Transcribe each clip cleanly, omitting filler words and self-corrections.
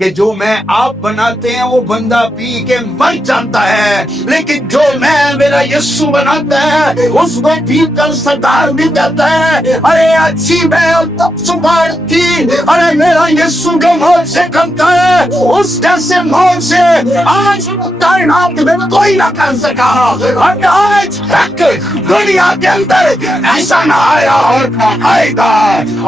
کہ جو میں آپ بناتے ہیں وہ بندہ پی کے مر جاتا ہے، لیکن جو میں میرا یسو بناتا ہے اس کو پی کر سردار بھی جاتا ہے۔ ارے اچھی میں تب سمار تھی، ارے میرا یسو جو موت سے کمتا ہے اس جیسے موت سے آج کائنات میں کوئی نہ کر سکا، اور آج تک دنیا کے اندر ایسا نہ آیا اور نہ آئے گا۔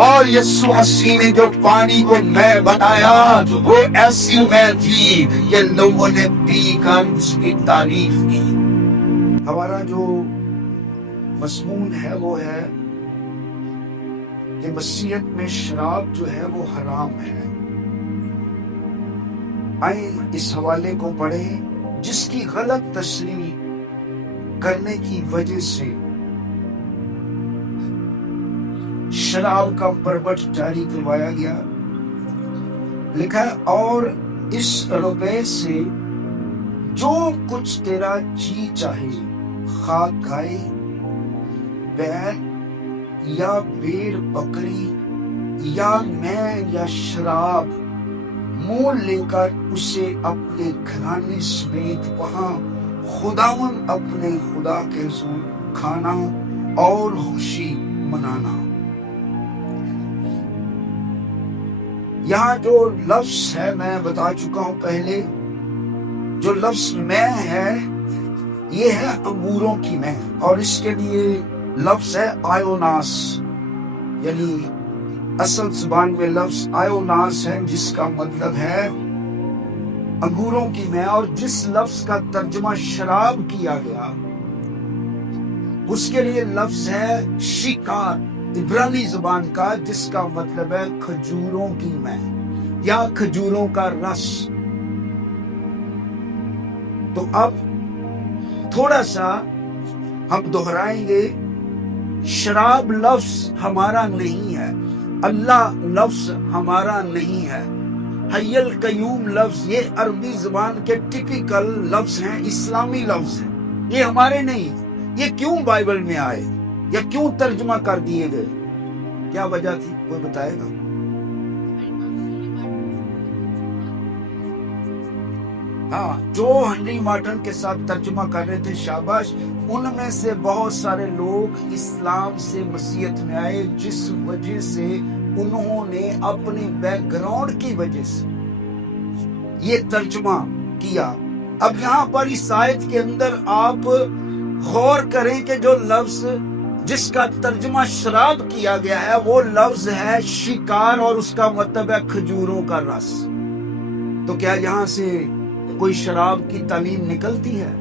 اور یسوع مسیح نے جو پانی کو میں بنایا وہ ایسی میں تھی کہ لوگوں نے پی کر اس کی تعریف کی۔ ہمارا جو مضمون ہے وہ ہے کہ مسیحیت میں شراب جو ہے وہ حرام ہے۔ آئیں اس حوالے کو پڑھیں جس کی غلط تشریح کرنے کی وجہ سے شراب کا پربٹ جاری کروایا گیا۔ لکھا ہے اور اس روپے سے جو کچھ تیرا جی چاہے خواہ گائے بیل یا بھیڑ بکری یا میں یا شراب مول لے کر اسے اپنے گھرانے سمیت وہاں خداوند اپنے خدا کے حضور کھانا اور خوشی منانا۔ یہاں جو لفظ ہے میں بتا چکا ہوں پہلے، جو لفظ میں ہے یہ ہے انگوروں کی میں، اور اس کے لیے لفظ ہے آیوناس، یعنی اصل زبان میں لفظ آیوناس ہے جس کا مطلب ہے انگوروں کی میں، اور جس لفظ کا ترجمہ شراب کیا گیا اس کے لیے لفظ ہے شکار عبرانی زبان کا، جس کا مطلب ہے کھجوروں کی میں یا کھجوروں کا رس۔ تو اب تھوڑا سا ہم دہرائیں گے، شراب لفظ ہمارا نہیں ہے، اللہ لفظ ہمارا نہیں ہے، حی القیوم لفظ یہ عربی زبان کے ٹپیکل لفظ ہیں، اسلامی لفظ ہیں، یہ ہمارے نہیں۔ یہ کیوں بائبل میں آئے یا کیوں ترجمہ کر دیے گئے، کیا وجہ تھی، کوئی بتائے گا؟ ہاں، جو ہنری مارٹن کے ساتھ ترجمہ کر رہے تھے شاباش، ان میں سے بہت سارے لوگ اسلام سے مسیحیت میں آئے، جس وجہ سے انہوں نے اپنی بیک گراؤنڈ کی وجہ سے یہ ترجمہ کیا۔ اب یہاں پر اس آیت کے اندر آپ غور کریں کہ جو لفظ جس کا ترجمہ شراب کیا گیا ہے وہ لفظ ہے شکار، اور اس کا مطلب ہے کھجوروں کا رس۔ تو کیا یہاں سے کوئی شراب کی تعلیم نکلتی ہے؟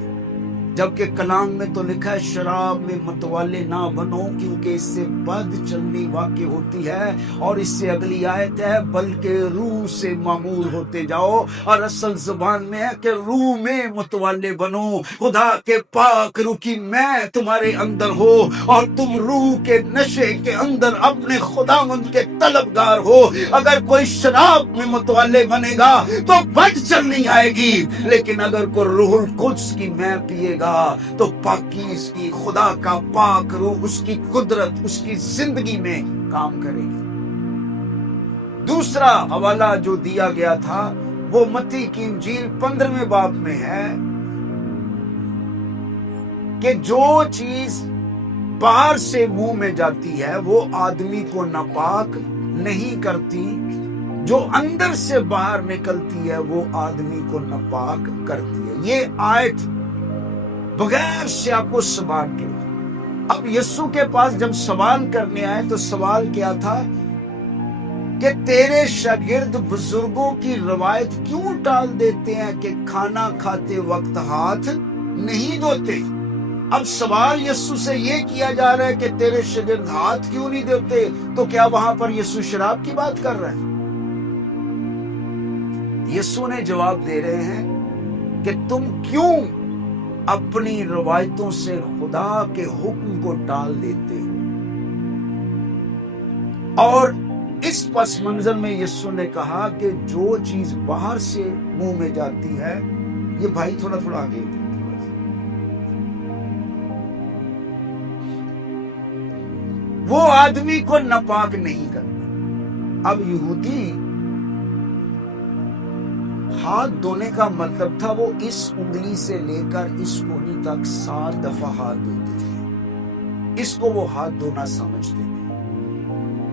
جبکہ کلام میں تو لکھا ہے شراب میں متوالے نہ بنو کیونکہ اس سے بد چلنی واقع ہوتی ہے، اور اس سے اگلی آیت ہے بلکہ روح سے معمور ہوتے جاؤ، اور اصل زبان میں ہے کہ روح میں متوالے بنو، خدا کے پاک روح کی میں تمہارے اندر ہو اور تم روح کے نشے کے اندر اپنے خداوند کے طلبگار ہو۔ اگر کوئی شراب میں متوالے بنے گا تو بد چلنی آئے گی، لیکن اگر کوئی روح القدس کی میں پیے گا تو پاکی اس کی، خدا کا پاک روح اس کی قدرت اس کی زندگی میں کام کرے گی۔ دوسرا حوالہ جو دیا گیا تھا وہ متی کی انجیل 15ویں باب میں ہے کہ جو چیز باہر سے منہ میں جاتی ہے وہ آدمی کو ناپاک نہیں کرتی، جو اندر سے باہر نکلتی ہے وہ آدمی کو ناپاک کرتی ہے۔ یہ آیت بغیر سیاق و سباق کے، اب یسوع کے پاس جب سوال کرنے آئے تو سوال کیا تھا کہ تیرے شاگرد بزرگوں کی روایت کیوں ٹال دیتے ہیں کہ کھانا کھاتے وقت ہاتھ نہیں دھوتے؟ اب سوال یسوع سے یہ کیا جا رہا ہے کہ تیرے شاگرد ہاتھ کیوں نہیں دھوتے، تو کیا وہاں پر یسوع شراب کی بات کر رہے ہیں؟ یسوع نے جواب دے رہے ہیں کہ تم کیوں اپنی روایتوں سے خدا کے حکم کو ٹال دیتے ہو۔ اور اس پس منظر میں یسوع نے کہا کہ جو چیز باہر سے منہ میں جاتی ہے، یہ بھائی تھوڑا آگے، وہ آدمی کو ناپاک نہیں کرتا۔ اب یہودی ہاتھ دھونے کا مطلب تھا وہ اس انگلی سے لے کر اس کونی تک 7 دفعہ ہاتھ دھوتے تھے. اس کو وہ ہاتھ دھونا سمجھتے تھے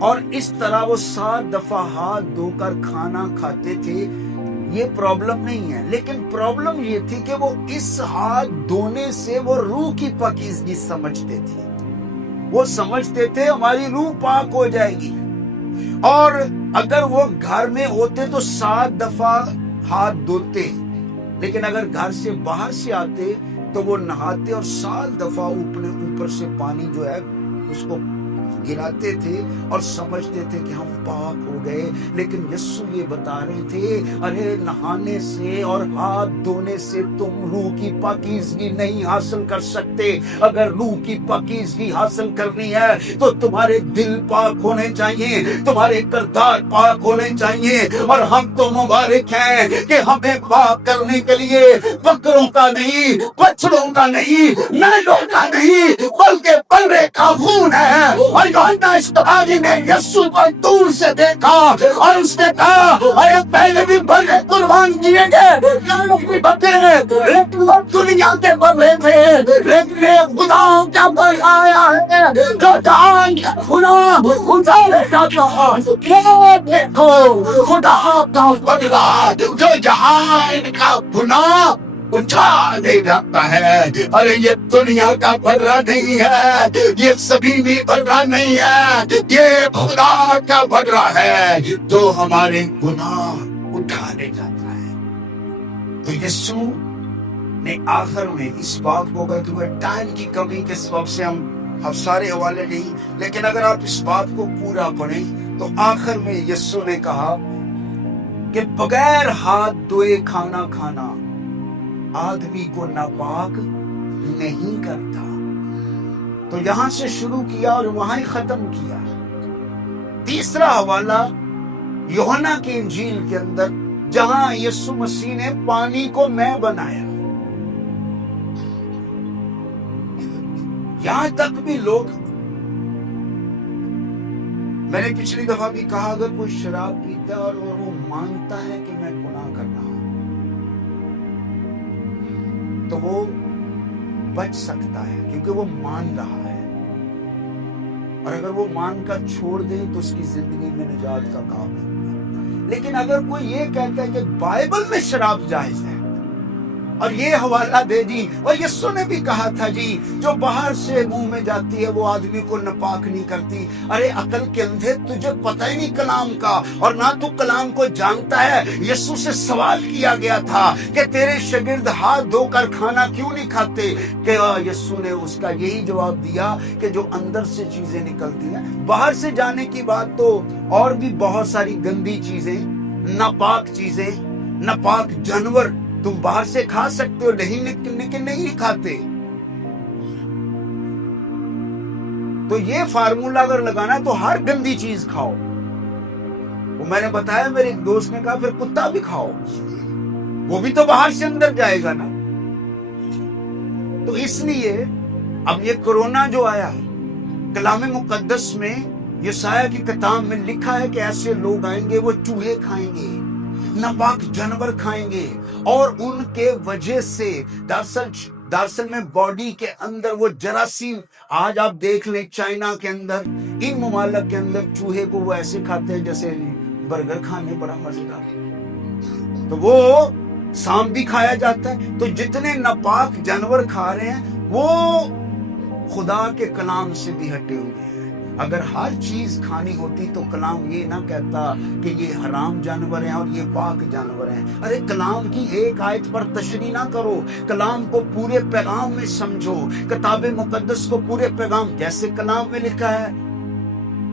اور اس طرح وہ 7 دفعہ ہاتھ دھو کر کھانا کھاتے تھے. یہ پرابلم نہیں ہے، لیکن پرابلم یہ تھی کہ وہ اس ہاتھ دھونے سے وہ روح کی پاکیزگی سمجھتے تھے. وہ سمجھتے تھے ہماری روح پاک ہو جائے گی. اور اگر وہ گھر میں ہوتے تو 7 دفعہ ہاتھ دھوتے، لیکن اگر گھر سے باہر سے آتے تو وہ نہاتے اور 7 دفعہ اوپر سے پانی جو ہے اس کو گراتے تھے اور سمجھتے تھے کہ ہم پاک ہو گئے. لیکن یسوع یہ بتا رہے تھے ارے نہانے سے اور ہاتھ دھونے سے تم روح کی پاکیزگی نہیں حاصل کر سکتے. اگر روح کی پاکیزگی حاصل کرنی ہے تو تمہارے دل پاک ہونے چاہیے، تمہارے کردار پاک ہونے چاہیے. اور ہم تو مبارک ہیں کہ ہمیں پاک کرنے کے لیے بکروں کا نہیں، بچڑوں کا نہیں، میلوں کا نہیں، بلکہ بلے کا خون ہے. اور یوحنا اسرائیلی نے یسوع کو دور سے دیکھا اور اس نے کہا ارے پہلے بھی بڑے قربان کیے گئے، لوگ بھی بکرے، لیکن وہ دنیا کے بڑے تھے. لیکن خدا کا بڑا آیا ہے جو جہان کا گناہ اتارے جاتا. یہ دیکھو خدا کا بڑا جو جہان کا گناہ اٹھا لے جاتا ہے. ارے یہ دنیا کا بڑا نہیں ہے، یہ زمینی بڑا نہیں ہے، یہ خدا کا بڑا ہے جو ہمارے گناہ اٹھا لے جاتا ہے. تو یسوع نے آخر میں اس بات کو کہا کہ ٹائم کی کمی کے سبب سے ہم سارے حوالے نہیں، لیکن اگر آپ اس بات کو پورا پڑھیں تو آخر میں یسوع نے کہا کہ بغیر ہاتھ دھوئے کھانا کھانا آدمی کو ناپاک نہیں کرتا. تو یہاں سے شروع کیا اور وہاں ہی ختم کیا. تیسرا حوالہ یوحنا کی انجیل کے اندر جہاں یسوع مسیح نے پانی کو میں بنایا. یہاں تک بھی لوگ، میں نے پچھلی دفعہ بھی کہا اگر کوئی شراب پیتا ہے اور وہ مانتا ہے کہ میں گناہ کر رہا ہوں تو وہ بچ سکتا ہے کیونکہ وہ مان رہا ہے. اور اگر وہ مان کر چھوڑ دے تو اس کی زندگی میں نجات کا کام ہے. لیکن اگر کوئی یہ کہتا ہے کہ بائبل میں شراب جائز ہے اور یہ حوالہ دے دی، اور یسوع نے بھی کہا تھا جی جو باہر سے منہ میں جاتی ہے وہ آدمی کو ناپاک نہیں کرتی. ارے عقل کے اندھے تجھے پتہ ہی نہیں کلام کا اور نہ تو کلام کو جانتا ہے. یسوع سے سوال کیا گیا تھا کہ تیرے شاگرد ہاتھ دھو کر کھانا کیوں نہیں کھاتے؟ کہ یسوع نے اس کا یہی جواب دیا کہ جو اندر سے چیزیں نکلتی ہیں. باہر سے جانے کی بات تو اور بھی بہت ساری گندی چیزیں، ناپاک چیزیں، ناپاک جانور تم باہر سے کھا سکتے ہو، لیکن نہیں کھاتے. تو یہ فارمولا اگر لگانا تو ہر گندی چیز کھاؤ. وہ میں نے بتایا میرے ایک دوست نے کہا پھر کتا بھی کھاؤ، وہ بھی تو باہر سے اندر جائے گا نا. تو اس لیے اب یہ کرونا جو آیا، کلام مقدس میں یسایہ کی کتاب میں لکھا ہے کہ ایسے لوگ آئیں گے وہ چوہے کھائیں گے، ناپاک جانور کھائیں گے، اور ان کے وجہ سے دراصل میں باڈی کے اندر وہ جراثیم، آج آپ دیکھ لیں چائنا کے اندر، ان ممالک کے اندر چوہے کو وہ ایسے کھاتے ہیں جیسے برگر کھانے بڑا مزیدار. تو وہ سانپ بھی کھایا جاتا ہے. تو جتنے ناپاک جانور کھا رہے ہیں وہ خدا کے کلام سے بھی ہٹے ہوئے ہیں. اگر ہر چیز کھانی ہوتی تو کلام یہ نہ کہتا کہ یہ حرام جانور ہیں اور یہ پاک جانور ہیں. ارے کلام کی ایک آیت پر تشریح نہ کرو، کلام کو پورے پیغام میں سمجھو. کتاب مقدس کو پورے پیغام، جیسے کلام میں لکھا ہے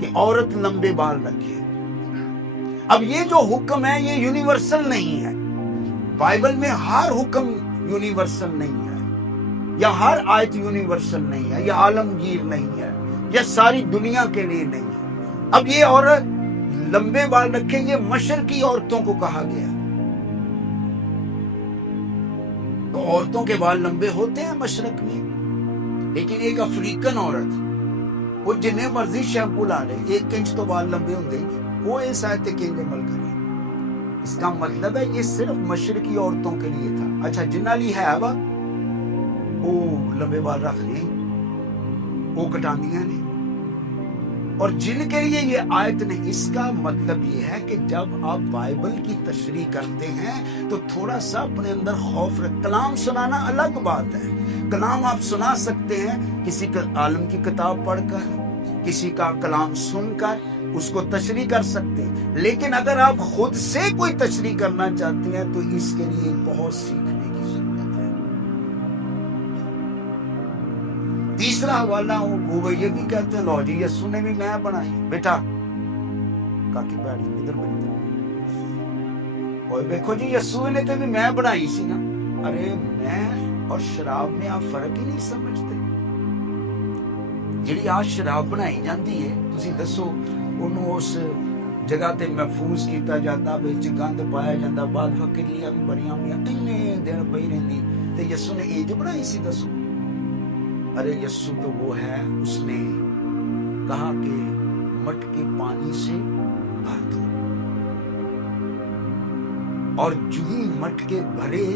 کہ عورت لمبے بال رکھے. اب یہ جو حکم ہے یہ یونیورسل نہیں ہے. بائبل میں ہر حکم یونیورسل نہیں ہے، یا ہر آیت یونیورسل نہیں ہے، یا عالمگیر نہیں ہے، یا ساری دنیا کے لیے نہیں ہے. اب یہ عورت لمبے بال رکھیں، یہ مشرقی عورتوں کو کہا گیا. تو عورتوں کے بال لمبے ہوتے ہیں مشرق میں، لیکن ایک افریقن عورت وہ جنہیں مرضی شیمپو لا لے، 1 انچ تو بال لمبے ہوں گے، وہ اس آیت کے عمل کرے. اس کا مطلب ہے یہ صرف مشرقی عورتوں کے لیے تھا. اچھا جنہ لی ہے وا وہ لمبے بال رکھ لیں وہ کٹاندیاں نے, اور جن کے لیے یہ آیت نہیں. اس کا مطلب یہ ہے کہ جب آپ بائبل کی تشریح کرتے ہیں تو تھوڑا سا اپنے اندر خوف رکھ. کلام سنانا الگ بات ہے, کلام آپ سنا سکتے ہیں کسی عالم کی کتاب پڑھ کر, کسی کا کلام سن کر اس کو تشریح کر سکتے ہیں, لیکن اگر آپ خود سے کوئی تشریح کرنا چاہتے ہیں تو اس کے لیے بہت سیکھنے کی ضرورت ہے. تیسرا حوالہ وہ یہ بھی کہتے ہیں لو جی یسوع نے بھی میں بنائی. بیٹا کاکی بیٹھ ادھر اور دیکھو جی یسوع نے تو بھی میں بنائی سی نا. ارے میں اور شراب میں آپ فرق ہی نہیں سمجھتے. جی آج شراب بنائی جاتی ہے تسی دسو انہوں اس جگہ تے محفوظ کیتا جاتا, بچ گند پایا جاتا, بعد فکریاں بھی بڑیاں ہوئیاں اتنے دن پئی رہندی تے یسوع نے یہ جو بنائی سی دسو. ارے یسوع تو وہ ہے, اس نے کہا کہ مٹکے پانی سے بھر دو, اور جو ہی مٹکے بھرے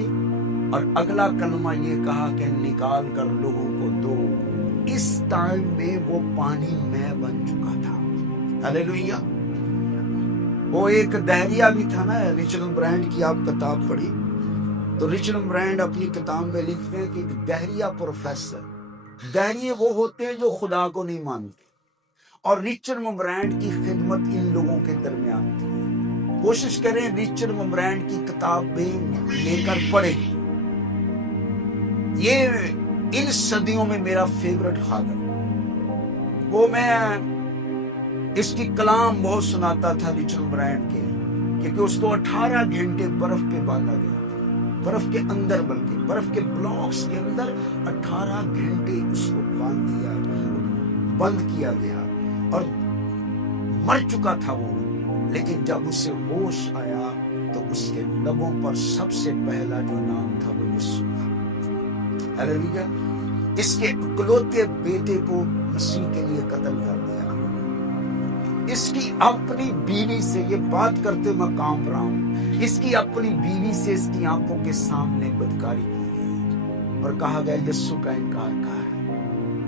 اور اگلا کلمہ یہ کہا کہ نکال کر لوگوں کو دو, اس ٹائم میں وہ پانی میں بن چکا تھا. ہلیلویا. وہ ایک دہریہ بھی تھا نا, رچرڈ برانڈ کی آپ کتاب پڑھی تو رچرڈ برانڈ اپنی کتاب میں لکھتے ہیں کہ دہریہ پروفیسر, دہریے وہ ہوتے ہیں جو خدا کو نہیں مانتے, اور رچرڈ برانڈ کی خدمت ان لوگوں کے درمیان تھی. کوشش کریں رچرڈ برانڈ کی کتابیں لے کر پڑھیں. یہ ان صدیوں میں میرا فیورٹ خادم, وہ میں اس کی کلام بہت سناتا تھا رچرڈ برانڈ کے, کیونکہ اس کو 18 گھنٹے برف پہ باندھا گیا, برف کے اندر, بلکہ برف کے بلاکس کے اندر 18 گھنٹے اس کو بند کیا گیا, اور مر چکا تھا وہ. لیکن جب اسے ہوش آیا تو اس کے لبوں پر سب سے پہلا جو نام تھا وہ یسوع تھا. ہلیلویا. اس کے اکلوتے بیٹے کو مسیح کے لیے قتل کر دیا. اس کی اپنی بیوی سے, یہ بات کرتے میں کانپ رہا ہوں, اس کی اپنی بیوی سے اس کی آنکھوں کے سامنے بدکاری کی گئی اور کہا گیا یسوع کا انکار کر,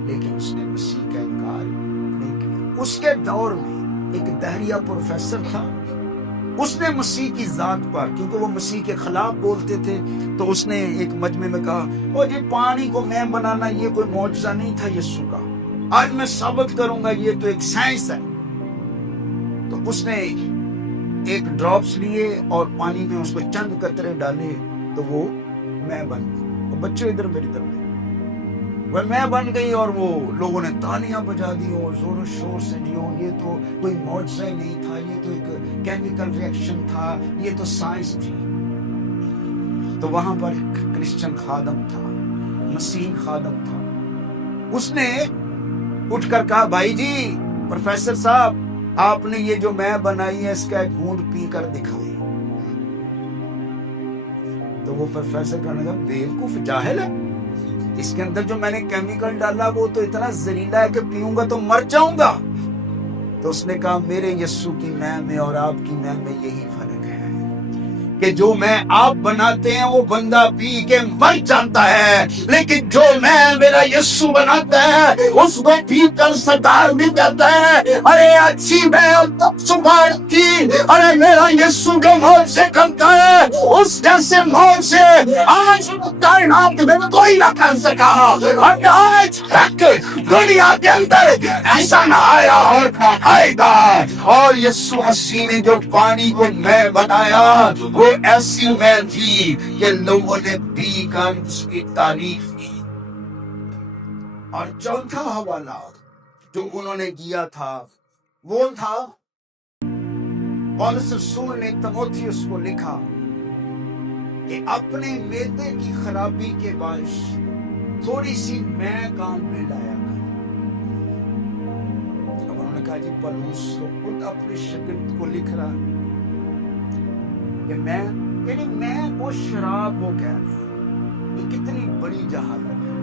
لیکن اس نے مسیح کا انکار نہیں کیا. اس کے دور میں ایک دہریہ پروفیسر تھا, اس نے مسیح کی ذات پر, کیونکہ وہ مسیح کے خلاف بولتے تھے, تو اس نے ایک مجمع میں کہا او جی پانی کو میں بنانا یہ کوئی معجزہ نہیں تھا یسوع کا, آج میں ثابت کروں گا یہ تو ایک سائنس ہے. تو اس نے ایک ڈراپس لیے اور پانی میں اس کو چند قطرے ڈالے تو وہ میں بن گئی. اور بچے ادھر میری طرف وہ میں بن گئی, اور وہ لوگوں نے تالیاں بجا دی اور زور و شور سے جیو, یہ تو کوئی معجزہ ہی نہیں تھا, یہ تو ایک کیمیکل ریئیکشن تھا, یہ تو سائنس تھی. تو وہاں پر ایک کرسچن خادم تھا, مسیح خادم تھا, اس نے اٹھ کر کہا بھائی جی پروفیسر صاحب آپ نے یہ جو میں بنائی ہے اس کا ایک گھونٹ پی کر دکھائی. تو وہ پروفیسر کہنے لگا بیوقوف جاہل ہے, اس کے اندر جو میں نے کیمیکل ڈالا وہ تو اتنا زہریلا ہے کہ پیوں گا تو مر جاؤں گا. تو اس نے کہا میرے یسوع کی میں میں اور آپ کی میں میں یہی فرق ہے کہ جو میں آپ بناتے ہیں وہ بندہ پی کے مر جاتا ہے, لیکن جو میں میرا یسوع بناتا ہے اس کو پی کر سردار بھی جاتا ہے. ارے اچھی میں تب صبح تھی, ارے میرا یسوع جو موت سے کرتا ہے اس جیسے موت سے آج کائنات میں کوئی نہ کر سکا. اور آج تک دنیا کے اندر ایسا نہ آیا اور نہ آئے گا. اور یسوع مسیح نے جو پانی کو میں بنایا وہ ایسی میں تھی کہ لوگوں نے پی کر اس کی تعریف کی. اور چوتھا حوالہ جو انہوں نے کیا تھا وہ تھا پولس رسول نے تیموتھیوس کو لکھا کہ اپنے معدے کی خرابی کے باعث تھوڑی سی میں کام میں لایا کر. اب انہوں نے کہا جی پولس تو خود اپنے شاگرد کو لکھ رہا کہ میں, یعنی میں وہ شراب وہ کہہ رہا ہوں, یہ کتنی بڑی جہالت ہے.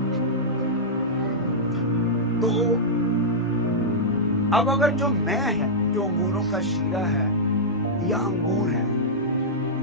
تو اب اگر جو میں ہے, جو انگوروں کا شیرہ ہے یا انگور ہے,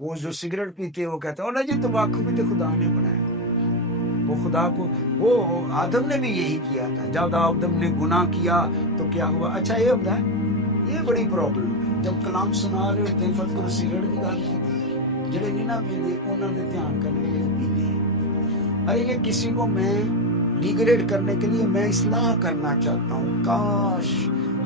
وہ جو سگریٹ پیتے ہیں وہ کہتے ہیں جی تمباکو بھی تو خدا نے بنایا. وہ خدا کو وہ آدم نے بھی یہی کیا تھا. جب آدم نے گناہ کیا تو کیا ہوا؟ اچھا یہ ہوتا ہے یہ بڑی پرابلم ہے. جب کلام سنا رہے ہوتے ہیں فرض کرو سگریٹ کی گل کی جڑے نہیں نہ پیندے انہوں نے دھیان کرنے کے لیے پیتے ہیں. ارے یہ کسی کو میں ڈیگریڈ کرنے کے لیے میں اصلاح کرنا چاہتا ہوں. کاش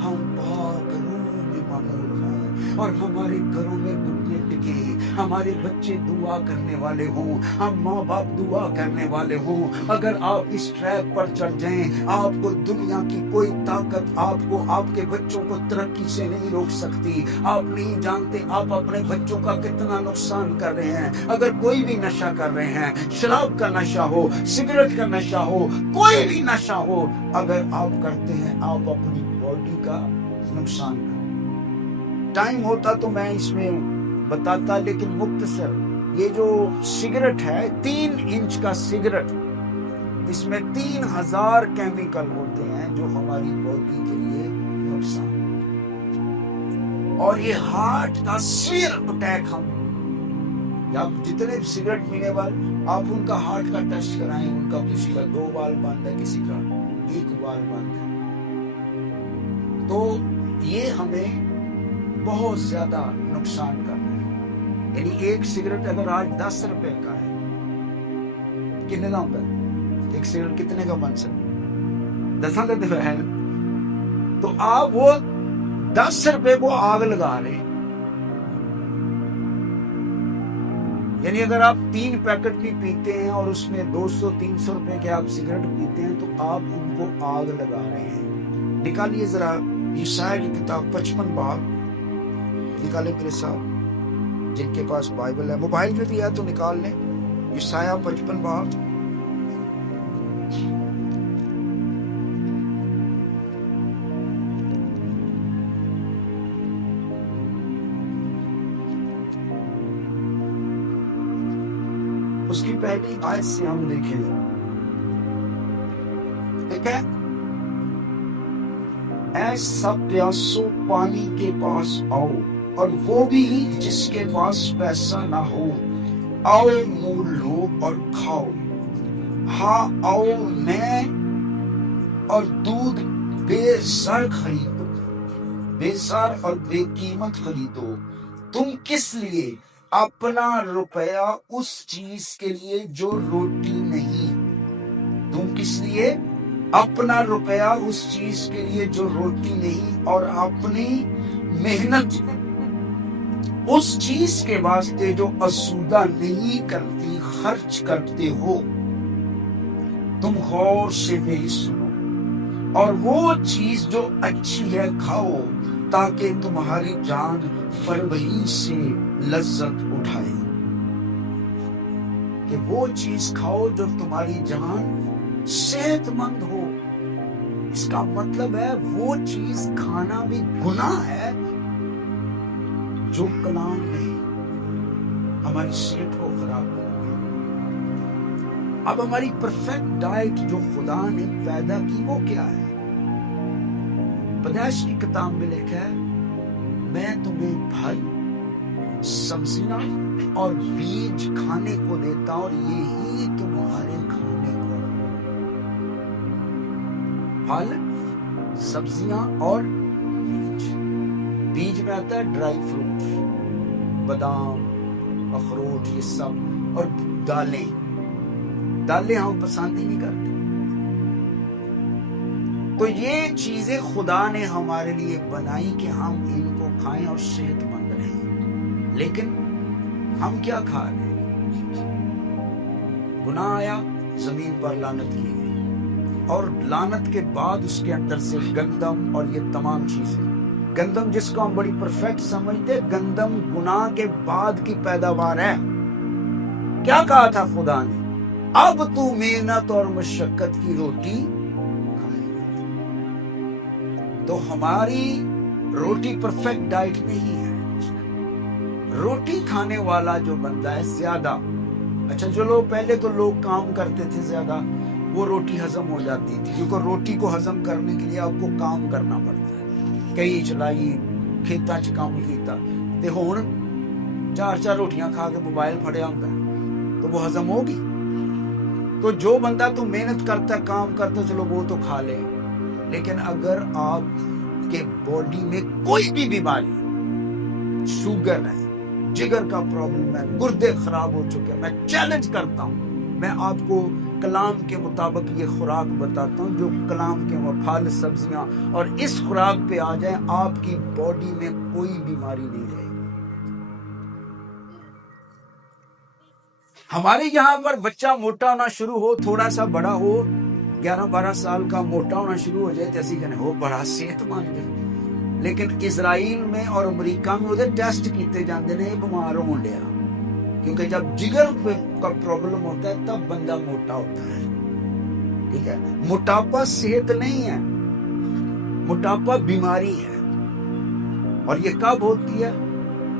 ہم پاک روح میں معمور ہوں اور ہمارے گھروں میں گھٹنے ٹکے, ہمارے بچے دعا کرنے والے ہوں, ہم ماں باپ دعا کرنے والے ہوں. اگر آپ اس ٹریک پر چڑھ جائیں آپ کو دنیا کی کوئی طاقت آپ کو آپ کے بچوں کو ترقی سے نہیں روک سکتی. آپ نہیں جانتے آپ اپنے بچوں کا کتنا نقصان کر رہے ہیں. اگر کوئی بھی نشہ کر رہے ہیں, شراب کا نشہ ہو, سگریٹ کا نشہ ہو, کوئی بھی نشہ ہو, اگر آپ کرتے ہیں آپ اپنی باڈی کا نقصان کریں. ٹائم ہوتا تو میں اس میں بتاتا لیکن مختصر یہ جو سگریٹ ہے 3 انچ کا سگریٹ اس میں 3000 کیمیکل ہوتے ہیں جو ہماری باڈی کے لیے نقصان. اور یہ ہارٹ کا سیئر اٹیک ہم جب جتنے سگریٹ پینے والے آپ ان کا ہارٹ کا ٹیسٹ کرائیں, ان کا کسی کا 2 وال بند ہے, کسی کا 1 وال بند ہے. تو یہ ہمیں بہت زیادہ نقصان کرتا ہے. یعنی ایک سگریٹ اگر آج 10 روپے کا ہے کتنے کا ہوتا ہے؟ ایک سگریٹ کتنے کا بن سکتا ہے؟ 10 ہے. تو آپ وہ 10 روپے کو آگ لگا رہے ہیں. یعنی اگر آپ 3 پیکٹ بھی پیتے ہیں اور اس میں 200-300 روپے کے آپ سگریٹ پیتے ہیں تو آپ ان کو آگ لگا رہے ہیں. نکالیے ذرا یسایا کی کتاب 55 باب نکالے میرے ساتھ. جن کے پاس بائبل ہے, موبائل پہ بھی ہے تو نکال لیں. یسایا 55 باب اس کی پہلی آیت سے ہم دیکھیں. ٹھیک ہے, اے سب پیاسو پانی کے پاس آؤ اور وہ بھی جس کے پاس پیسہ نہ ہو, آؤ منہ لو اور کھاؤ. ہاں آؤ نئے اور دودھ بے زر خریدو, بے زر اور بے قیمت خریدو. تم کس لیے اپنا روپیہ اس چیز کے لیے جو روٹی نہیں, تم کس لیے اپنا روپیہ اس چیز کے لیے جو روٹی نہیں اور اپنی محنت اس چیز کے واسطے جو آسودہ نہیں کرتی خرچ کرتے ہو. تم غور سے میری سنو اور وہ چیز جو اچھی ہے کھاؤ تاکہ تمہاری جان فربہی سے لذت اٹھائے. کہ وہ چیز کھاؤ جو تمہاری جان صحت مند ہو. اس کا مطلب ہے وہ چیز کھانا بھی گناہ ہے جو کلام نہیں ہماری صحت کو خراب کرے. اب ہماری پرفیکٹ ڈائٹ جو خدا نے پیدا کی وہ کیا ہے؟ پیدائش کی کتاب میں لکھا ہے میں تمہیں پھل, سبزیاں اور بیج کھانے کو دیتا اور یہی تمہارے کھانے کو. پھل, سبزیاں اور بیج. بیج میں آتا ہے ڈرائی فروٹ, بادام, اخروٹ, یہ سب. اور دالیں ہم پسند ہی نہیں کرتے. تو یہ چیزیں خدا نے ہمارے لیے بنائی کہ ہم ان کو کھائیں اور صحت مند رہیں. لیکن ہم کیا کھا رہے ہیں؟ گناہ آیا, زمین پر لعنت کی گئی, اور لعنت کے بعد اس کے اندر سے گندم اور یہ تمام چیزیں. گندم جس کو ہم بڑی پرفیکٹ سمجھتے, گندم گناہ کے بعد کی پیداوار ہے. کیا کہا تھا خدا نے؟ اب تو محنت اور مشقت کی روٹی کھائے گا. تو ہماری روٹی پرفیکٹ ڈائٹ نہیں ہے. روٹی کھانے والا جو بندہ ہے زیادہ, اچھا چلو پہلے تو لوگ کام کرتے تھے زیادہ, وہ روٹی ہضم ہو جاتی تھی, کیونکہ روٹی کو ہضم کرنے کے لیے آپ کو کام کرنا پڑتا ہے. کئی چلائی, کھیتاں چ کام کیتا. تے ہن 4 روٹیاں کھا کے موبائل پھڑیا ہوتا ہے تو وہ ہضم ہوگی؟ تو جو بندہ تو محنت کرتا ہے کام کرتا ہے چلو وہ تو کھا لے، لیکن اگر آپ کے باڈی میں کوئی بھی بیماری، شوگر ہے، جگر کا پرابلم ہے، گردے خراب ہو چکے ہیں، میں چیلنج کرتا ہوں، میں آپ کو کلام کے مطابق یہ خوراک بتاتا ہوں جو کلام کے پھل سبزیاں، اور اس خوراک پہ آ جائیں آپ کی باڈی میں کوئی بیماری نہیں رہے گی۔ ہمارے یہاں پر بچہ موٹا ہونا شروع ہو، تھوڑا سا بڑا ہو، 11-12 سال کا موٹا ہونا شروع ہو جائے تو اسی کہنے ہو بڑا صحت مند ہے، لیکن اسرائیل میں اور امریکہ میں وہ ٹیسٹ کیتے جاندے نے بیمار ہون ڈیا، کیونکہ جب جگر کا پرابلم ہوتا ہے تب بندہ موٹا ہوتا ہے۔ ٹھیک ہے، موٹاپا صحت نہیں ہے، موٹاپا بیماری ہے، اور یہ کب ہوتی ہے؟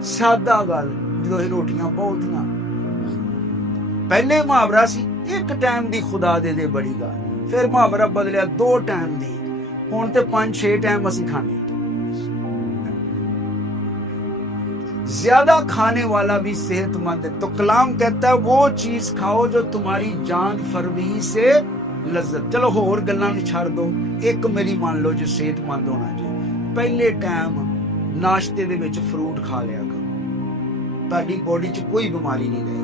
سادہ گل جو روٹیاں بہت نا، پہلے محاورہ سی ایک ٹائم دی خدا دے دے بڑی گل، پھر محاورہ بدلیا 2 ٹائم دی، ہن تے 5-6 ٹائم اسی کھانے۔ زیادہ کھانے والا بھی صحت مند ہے، تو کلام کہتا ہے وہ چیز کھاؤ جو تمہاری جان فربی سے لذت۔ چلو ہور گلاں بھی چھڑ دو، ایک میری مان لو جو صحت مند ہونا چاہیے، پہلے ٹائم ناشتے دے وچ فروٹ کھا لیا کرو، تہاڈی باڈی چ کوئی بیماری نہیں رہے گی۔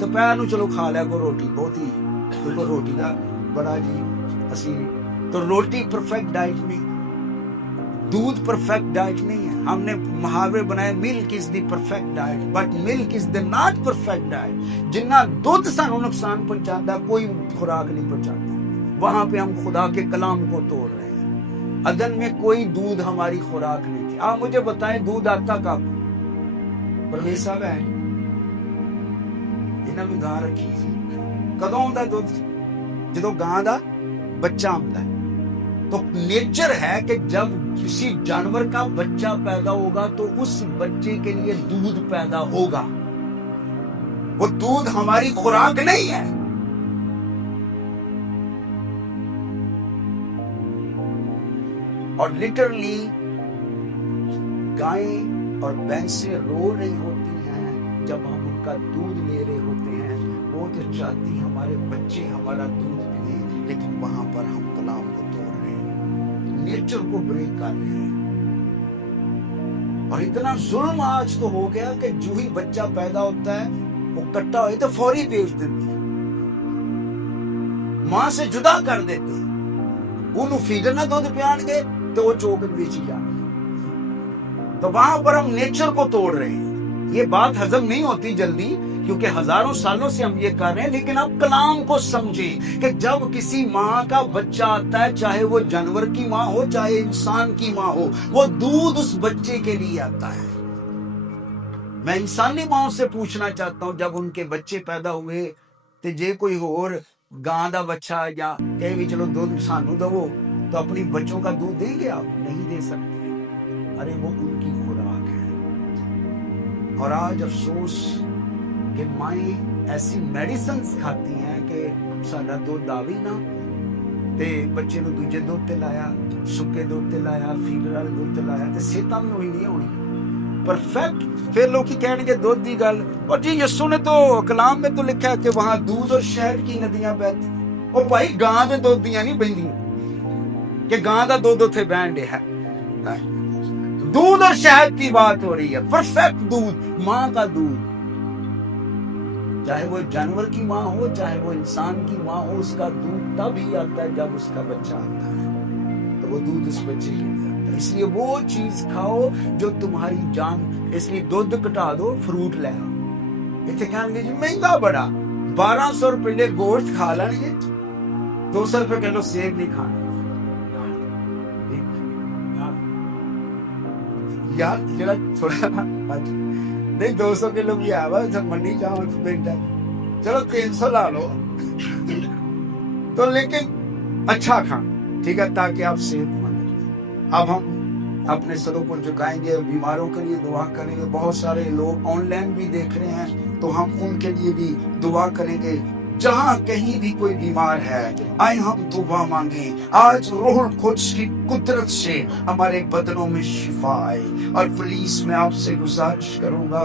دوپہر نو چلو کھا لیا کرو روٹی، بہت ہی کیونکہ روٹی دا بڑا جی اسی، تو روٹی پرفیکٹ ڈائٹ نہیں، دودھ پرفیکٹ ڈائٹ نہیں ہے۔ ہم نے محاورے بنائے milk is the perfect diet, but milk is the not perfect diet. جنہ دودھ سانو نقصان پہنچاتا کوئی خوراک نہیں پہنچاتا، وہاں پہ ہم خدا کے کلام کو توڑ رہے ہیں۔ عدن میں کوئی دودھ ہماری خوراک نہیں تھی۔ آپ مجھے بتائیں دودھ آتا کب؟ پرویز صاحب ہے انہاں بھی گاں رکھی سی، کدوں آندا دودھ؟ جدوں گاں دا بچہ آندا ہے۔ تو نیچر ہے کہ جب کسی جانور کا بچہ پیدا ہوگا تو اس بچے کے لیے دودھ پیدا ہوگا، وہ دودھ ہماری خوراک نہیں ہے۔ اور لٹرلی گائیں اور بھینسیں رو رہی ہوتی ہیں جب ہم ان کا دودھ لے رہے ہوتے ہیں، وہ تو چاہتی ہمارے بچے ہمارا دودھ پئیں، لیکن وہاں پر ہم کلام کو توڑ رہے ہیں، نیچر کو بریک کر رہے ہیں۔ اور اتنا ظلم آج تو ہو گیا کہ جو ہی بچہ پیدا ہوتا ہے وہ کٹا ہوئے تو فوری بیچ دیتے ہیں، ماں سے جدا کر دیتے ہیں، انہوں فیڈر نہ دودھ پیان گے تو وہ چوکن بیچی جائے۔ تو وہاں پر ہم نیچر کو توڑ رہے ہیں۔ یہ بات ہضم نہیں ہوتی جلدی، کیونکہ ہزاروں سالوں سے ہم یہ کر رہے ہیں، لیکن اب کلام کو سمجھیں کہ جب کسی ماں کا بچہ آتا ہے، چاہے وہ جانور کی ماں ہو چاہے انسان کی ماں ہو، وہ دودھ اس بچے کے لیے آتا ہے۔ میں انسانی ماں سے پوچھنا چاہتا ہوں جب ان کے بچے پیدا ہوئے تو جے کوئی اور گاں دا بچہ یا کہے بھی چلو دودھ سانو دو، تو اپنی بچوں کا دودھ دیں گے؟ آپ نہیں دے سکتے۔ ارے وہ ان کی خوراک ہے۔ اور آج افسوس کہ مائیں ایسی میڈیسنز کھاتی ہیں کہ ساڈا دودھ آوی نہ تے بچے نو دوجے دودھ تے لایا، سکے دودھ تے لایا، فیڈر والے دودھ تے لایا، تے صحتاں بھی ہوئی نہیں ہونی پرفیکٹ۔ پھر لوگ کہنے گے دودھ دی گل، اور جی یسوع نے تو کلام میں تو لکھا ہے کہ وہاں دودھ اور شہد کی ندیاں بہتی۔ اور بھائی گاں دے دودھ دیاں نہیں بہندیاں کہ گاں دا دودھ اتھے بہن ڈے ہے، دودھ اور شہد کی بات ہو رہی ہے، پرفیکٹ دودھ، ماں کا دودھ، چاہے وہ جانور کی ماں ہو چاہے وہ انسان کی ماں ہو، اس کا دودھ تب ہی آتا ہے جب اس کا بچہ آتا ہے، تو وہ دودھ اس بچے کے لیے آتا ہے۔ اس لیے وہ چیز کھاؤ جو تمہاری جان، اس لیے دودھ کٹا دو، فروٹ لے آؤ۔ اتنے کہیں گے جی مہنگا بڑا، 1200 روپے گوشت کھا لیں گے، 200 روپے کلو سیب نہیں کھانا۔ یار جڑا تھوڑا نہیں 200 کلو بھی آوا منڈی جاؤ بیٹا، چلو 300 لا لو تو، لیکن اچھا کھانا، ٹھیک ہے، تاکہ آپ صحت مند رہیں۔ اب ہم اپنے سروں کو جھکائیں گے، بیماروں کے لیے دعا کریں گے۔ بہت سارے لوگ آن لائن بھی دیکھ رہے ہیں تو ہم ان کے لیے بھی دعا کریں گے۔ جہاں کہیں بھی کوئی بیمار ہے آئے ہم دعا مانگیں، آج روح القدس کی قدرت سے ہمارے بدنوں میں شفا آئے۔ اور پولیس میں آپ سے گزارش کروں گا